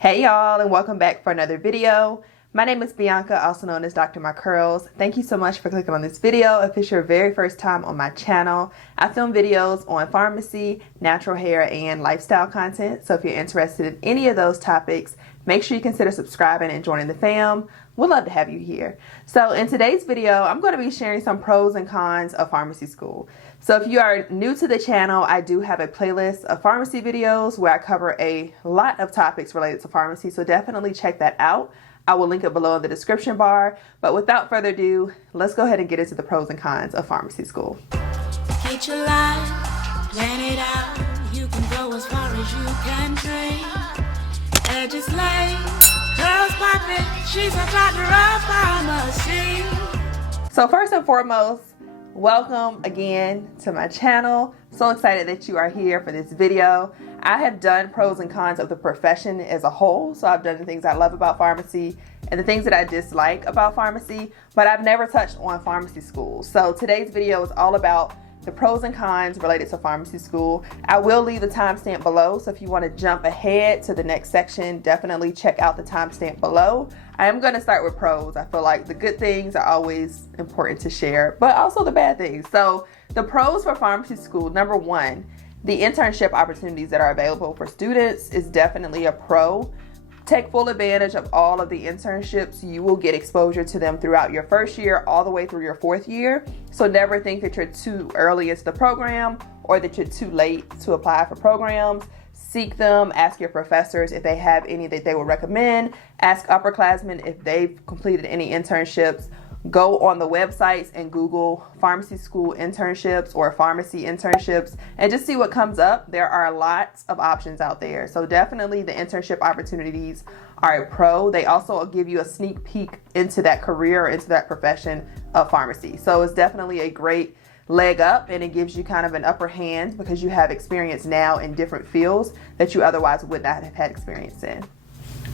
Hey y'all, and welcome back for another video. My name is Bianca, also known as Dr. My Curls. Thank you so much for clicking on this video. If it's your very first time on my channel, I film videos on pharmacy, natural hair, and lifestyle content. So if you're interested in any of those topics, make sure you consider subscribing and joining the fam. We'd love to have you here. So in today's video, I'm going to be sharing some pros and cons of pharmacy school. So if you are new to the channel, I do have a playlist of pharmacy videos where I cover a lot of topics related to pharmacy. So definitely check that out. I will link it below in the description bar. But without further ado, let's go ahead and get into the pros and cons of pharmacy school. Get your life, plan it out. You can go as far as you can dream. Edges lay, curls popping. She's a doctor of pharmacy. So first and foremost, welcome again to my channel. So excited that you are here for this video. I have done pros and cons of the profession as a whole. So I've done the things I love about pharmacy and the things that I dislike about pharmacy, but I've never touched on pharmacy school. So today's video is all about the pros and cons related to pharmacy school. I will leave the timestamp below, so if you want to jump ahead to the next section, definitely check out the timestamp below. I am going to start with pros. I feel like the good things are always important to share, but also the bad things. So the pros for pharmacy school, number one, the internship opportunities that are available for students is definitely a pro. Take full advantage of all of the internships. You will get exposure to them throughout your first year all the way through your fourth year. So never think that you're too early into the program or that you're too late to apply for programs. Seek them, ask your professors if they have any that they would recommend. Ask upperclassmen if they've completed any internships. Go on the websites and Google pharmacy school internships or pharmacy internships and just see what comes up. There are lots of options out there. So definitely the internship opportunities are a pro. They also give you a sneak peek into that career or into that profession of pharmacy. So it's definitely a great leg up, and it gives you kind of an upper hand because you have experience now in different fields that you otherwise would not have had experience in.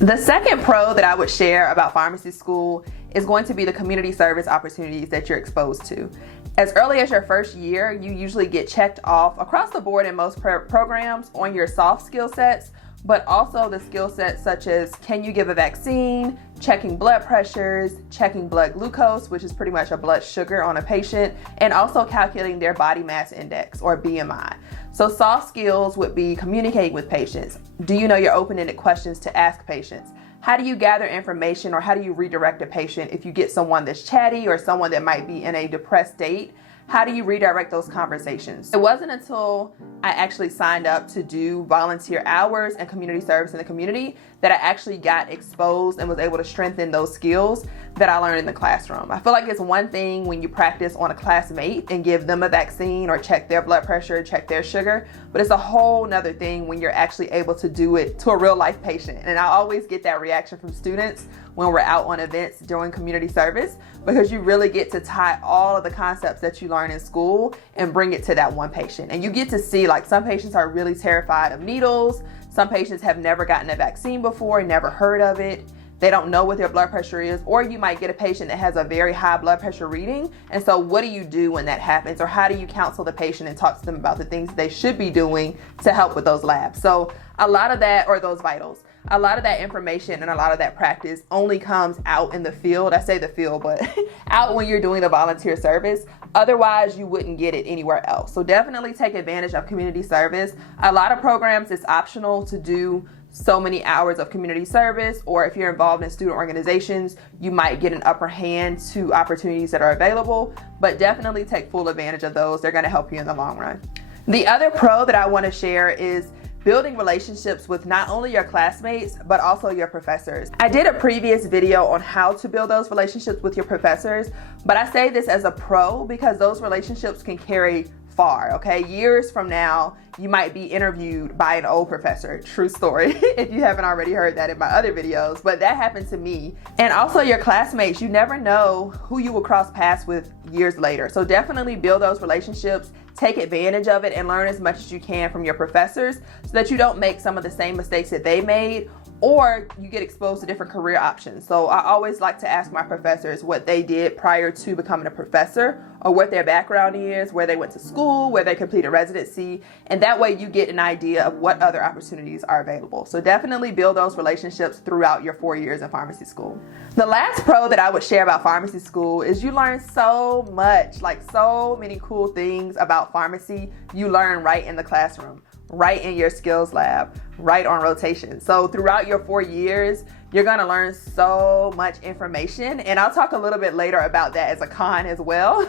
The second pro that I would share about pharmacy school is going to be the community service opportunities that you're exposed to. As early as your first year, you usually get checked off across the board in most programs on your soft skill sets, but also the skill sets such as can you give a vaccine, checking blood pressures, checking blood glucose, which is pretty much a blood sugar on a patient, and also calculating their body mass index or BMI. So soft skills would be communicating with patients. Do you know your open-ended questions to ask patients? How do you gather information or how do you redirect a patient if you get someone that's chatty or someone that might be in a depressed state? How do you redirect those conversations? It wasn't until I actually signed up to do volunteer hours and community service in the community that I actually got exposed and was able to strengthen those skills that I learned in the classroom. I feel like it's one thing when you practice on a classmate and give them a vaccine or check their blood pressure, check their sugar, but it's a whole nother thing when you're actually able to do it to a real life patient. And I always get that reaction from students when we're out on events during community service, because you really get to tie all of the concepts that you learn in school and bring it to that one patient. And you get to see, like, some patients are really terrified of needles. Some patients have never gotten a vaccine before, never heard of it. They don't know what their blood pressure is, or you might get a patient that has a very high blood pressure reading. And so what do you do when that happens? Or how do you counsel the patient and talk to them about the things they should be doing to help with those labs? So a lot of that, or those vitals, a lot of that information and a lot of that practice only comes out in the field. I say the field, but out when you're doing the volunteer service. Otherwise, you wouldn't get it anywhere else. So definitely take advantage of community service. A lot of programs, it's optional to do so many hours of community service, or if you're involved in student organizations, you might get an upper hand to opportunities that are available, but definitely take full advantage of those. They're going to help you in the long run. The other pro that I want to share is building relationships with not only your classmates, but also your professors. I did a previous video on how to build those relationships with your professors, but I say this as a pro because those relationships can carry far, okay? Years from now, you might be interviewed by an old professor. True story, if you haven't already heard that in my other videos, but that happened to me. And also your classmates, you never know who you will cross paths with years later. So definitely build those relationships, take advantage of it, and learn as much as you can from your professors so that you don't make some of the same mistakes that they made, or you get exposed to different career options. So I always like to ask my professors what they did prior to becoming a professor, or what their background is, where they went to school, where they completed residency, and that way you get an idea of what other opportunities are available. So definitely build those relationships throughout your 4 years in pharmacy school. The last pro that I would share about pharmacy school is you learn so much, like so many cool things about pharmacy you learn right in the classroom, right in your skills lab, right on rotation. So throughout your 4 years, you're gonna learn so much information, and I'll talk a little bit later about that as a con as well.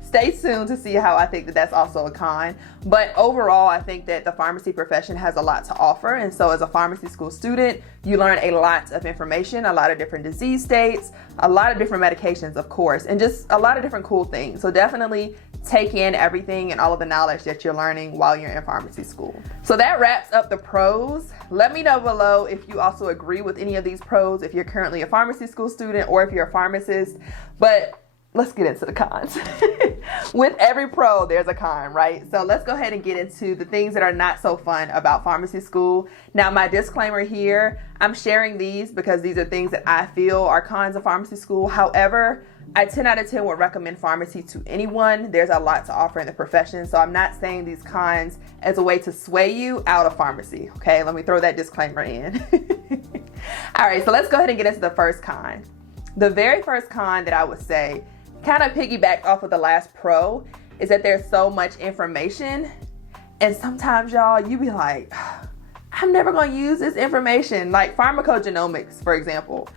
Stay tuned to see how I think that that's also a con. But overall, I think that the pharmacy profession has a lot to offer, and so as a pharmacy school student, you learn a lot of information, a lot of different disease states, a lot of different medications, of course, and just a lot of different cool things. So definitely take in everything and all of the knowledge that you're learning while you're in pharmacy school. So that wraps up the pros. Let me know below if you also agree with any of these pros, if you're currently a pharmacy school student or if you're a pharmacist. But let's get into the cons. With every pro, there's a con, right? So let's go ahead and get into the things that are not so fun about pharmacy school. Now, my disclaimer here, I'm sharing these because these are things that I feel are cons of pharmacy school. However, I 10 out of 10 would recommend pharmacy to anyone. There's a lot to offer in the profession, so I'm not saying these cons as a way to sway you out of pharmacy, okay? Let me throw that disclaimer in. All right, so let's go ahead and get into the first con. The very first con that I would say, kind of piggybacked off of the last pro, is that there's so much information, and sometimes, y'all, you be like, I'm never going to use this information. Like pharmacogenomics, for example.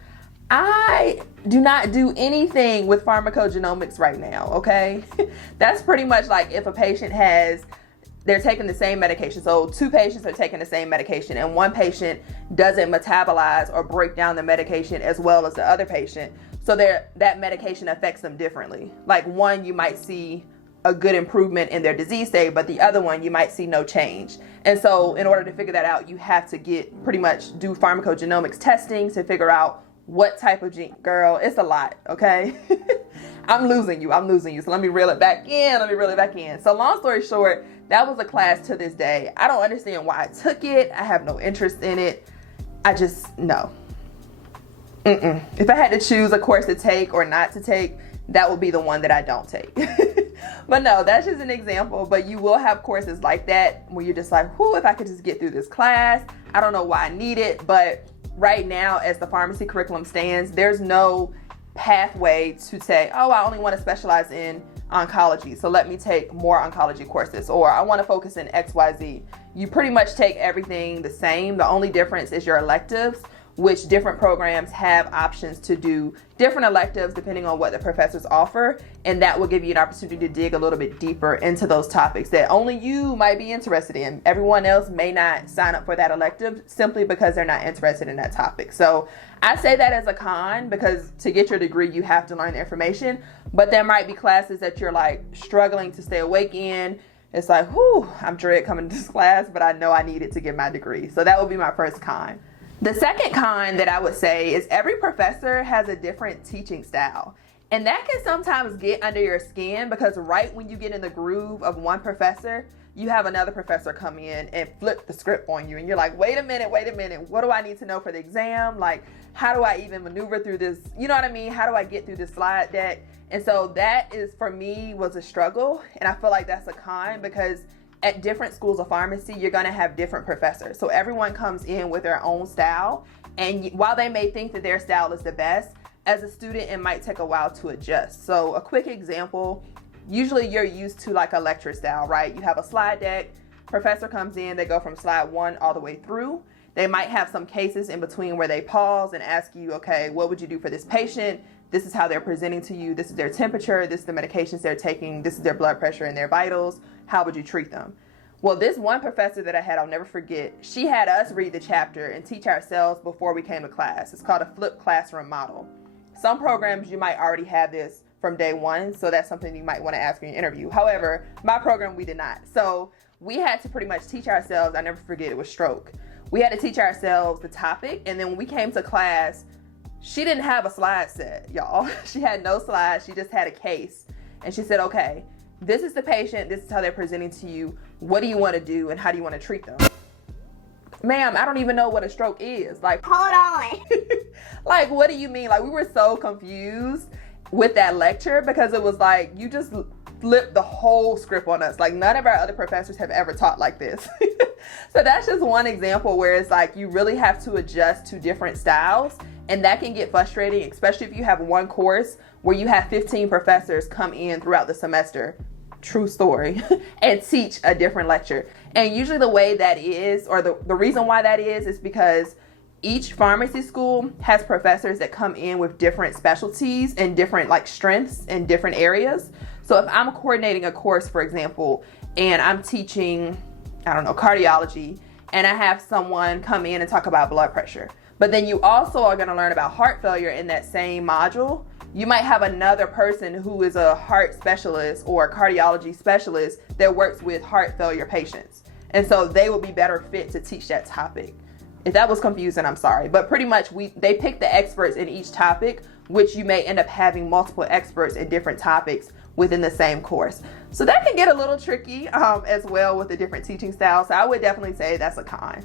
I do not do anything with pharmacogenomics right now, okay? That's pretty much like if a patient they're taking the same medication. So 2 patients are taking the same medication, and one patient doesn't metabolize or break down the medication as well as the other patient. So that medication affects them differently. Like one, you might see a good improvement in their disease state, but the other one, you might see no change. And so in order to figure that out, you have to do pharmacogenomics testing to figure out what type of gene. Girl, it's a lot, okay? I'm losing you. So let me reel it back in. So long story short, that was a class to this day. I don't understand why I took it. I have no interest in it. No. If I had to choose a course to take or not to take, that would be the one that I don't take. But no, that's just an example. But you will have courses like that where you're just like, whoo, if I could just get through this class. I don't know why I need it, but right now, as the pharmacy curriculum stands, there's no pathway to say, oh, I only want to specialize in oncology, so let me take more oncology courses, or I want to focus in XYZ. You pretty much take everything the same. The only difference is your electives, which different programs have options to do different electives depending on what the professors offer, and that will give you an opportunity to dig a little bit deeper into those topics that only you might be interested in. Everyone else may not sign up for that elective simply because they're not interested in that topic. So I say that as a con, because to get your degree, you have to learn the information, but there might be classes that you're like struggling to stay awake in. It's like, whew, I'm dread coming to this class, but I know I need it to get my degree. So that would be my first con. The second con that I would say is every professor has a different teaching style. And that can sometimes get under your skin, because right when you get in the groove of one professor, you have another professor come in and flip the script on you. And you're like, wait a minute. What do I need to know for the exam? Like, how do I even maneuver through this? You know what I mean? How do I get through this slide deck? And so that is, for me, was a struggle. And I feel like that's a con, because at different schools of pharmacy, you're going to have different professors. So everyone comes in with their own style. And while they may think that their style is the best, as a student, it might take a while to adjust. So a quick example, usually you're used to like a lecture style, right? You have a slide deck, professor comes in, they go from slide 1 all the way through. They might have some cases in between where they pause and ask you, okay, what would you do for this patient? This is how they're presenting to you. This is their temperature. This is the medications they're taking. This is their blood pressure and their vitals. How would you treat them? Well, this one professor that I had, I'll never forget, she had us read the chapter and teach ourselves before we came to class. It's called a flipped classroom model. Some programs, you might already have this from day one, so that's something you might want to ask in your interview. However, my program, we did not. So we had to pretty much teach ourselves, I never forget, it was stroke. We had to teach ourselves the topic, and then when we came to class, she didn't have a slide set, y'all. She had no slides, she just had a case. And she said, okay, this is the patient, this is how they're presenting to you. What do you want to do and how do you want to treat them? ma'am, I don't even know what a stroke is. Like, hold on. like, what do you mean? Like, we were so confused with that lecture because it was like, you just flipped the whole script on us. Like, none of our other professors have ever taught like this. So that's just one example where it's like, you really have to adjust to different styles. And that can get frustrating, especially if you have one course where you have 15 professors come in throughout the semester, true story, and teach a different lecture. And usually the way that is, or the reason why that is because each pharmacy school has professors that come in with different specialties and different like strengths in different areas. So if I'm coordinating a course, for example, and I'm teaching, I don't know, cardiology, and I have someone come in and talk about blood pressure, but then you also are going to learn about heart failure in that same module, you might have another person who is a heart specialist or a cardiology specialist that works with heart failure patients. And so they will be better fit to teach that topic. If that was confusing, I'm sorry. But pretty much they pick the experts in each topic, which you may end up having multiple experts in different topics within the same course. So that can get a little tricky as well with the different teaching styles. So I would definitely say that's a con.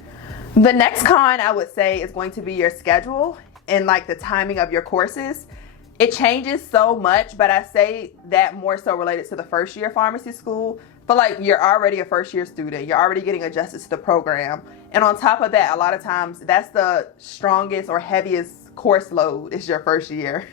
The next con I would say is going to be your schedule and like the timing of your courses. It changes so much, but I say that more so related to the first year pharmacy school. But like, you're already a first year student, you're already getting adjusted to the program. And on top of that, a lot of times that's the strongest or heaviest course load is your first year.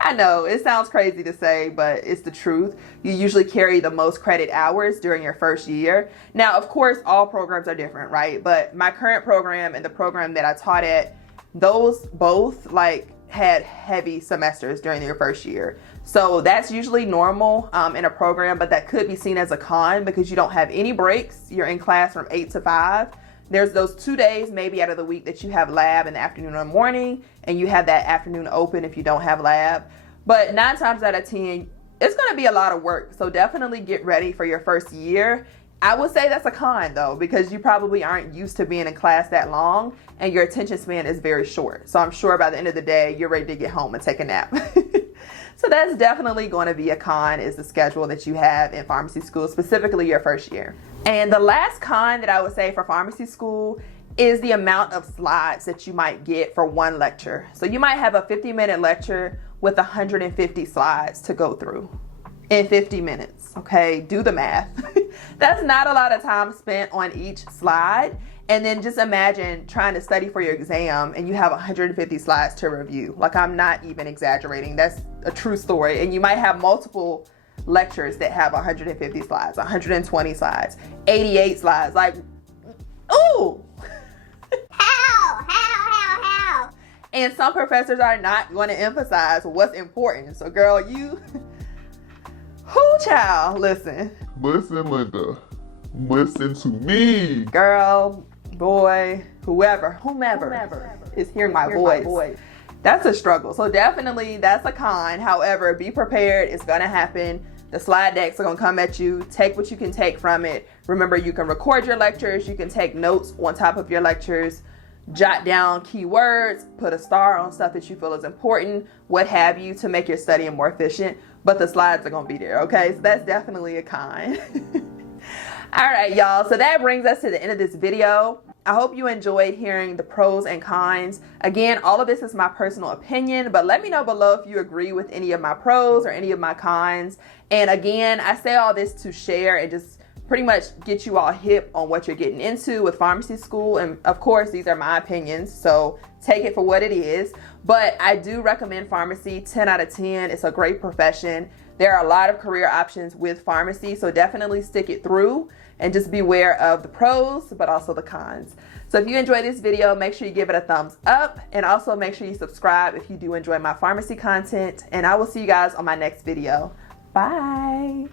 I know it sounds crazy to say, but it's the truth. You usually carry the most credit hours during your first year. Now, of course, all programs are different, right? But my current program and the program that I taught at, those both like had heavy semesters during your first year. So that's usually normal in a program, but that could be seen as a con because you don't have any breaks. You're in class from 8 to 5. There's those 2 days maybe out of the week that you have lab in the afternoon or morning, and you have that afternoon open if you don't have lab. But 9 times out of 10, it's going to be a lot of work. So definitely get ready for your first year. I would say that's a con though, because you probably aren't used to being in class that long and your attention span is very short. So I'm sure by the end of the day, you're ready to get home and take a nap. So that's definitely going to be a con, is the schedule that you have in pharmacy school, specifically your first year. And the last con that I would say for pharmacy school is the amount of slides that you might get for one lecture. So you might have a 50-minute lecture with 150 slides to go through in 50 minutes. Okay, do the math. That's not a lot of time spent on each slide. And then just imagine trying to study for your exam and you have 150 slides to review. Like, I'm not even exaggerating. That's a true story. And you might have multiple lectures that have 150 slides, 120 slides, 88 slides. Like, ooh. How? And some professors are not going to emphasize what's important. So girl, you, whoo child, listen. Listen, Linda. Listen to me. Girl, boy, whomever is hearing my voice. That's a struggle. So definitely that's a con. However, be prepared. It's going to happen. The slide decks are going to come at you. Take what you can take from it. Remember, you can record your lectures. You can take notes on top of your lectures. Jot down keywords. Put a star on stuff that you feel is important. What have you, to make your studying more efficient. But the slides are going to be there. Okay, so that's definitely a con. All right, y'all. So that brings us to the end of this video. I hope you enjoyed hearing the pros and cons. Again, all of this is my personal opinion, but let me know below if you agree with any of my pros or any of my cons. And again, I say all this to share and just pretty much get you all hip on what you're getting into with pharmacy school. And of course, these are my opinions, so take it for what it is. But I do recommend pharmacy 10 out of 10. It's a great profession. There are a lot of career options with pharmacy, so definitely stick it through and just be aware of the pros, but also the cons. So if you enjoyed this video, make sure you give it a thumbs up, and also make sure you subscribe if you do enjoy my pharmacy content, and I will see you guys on my next video. Bye.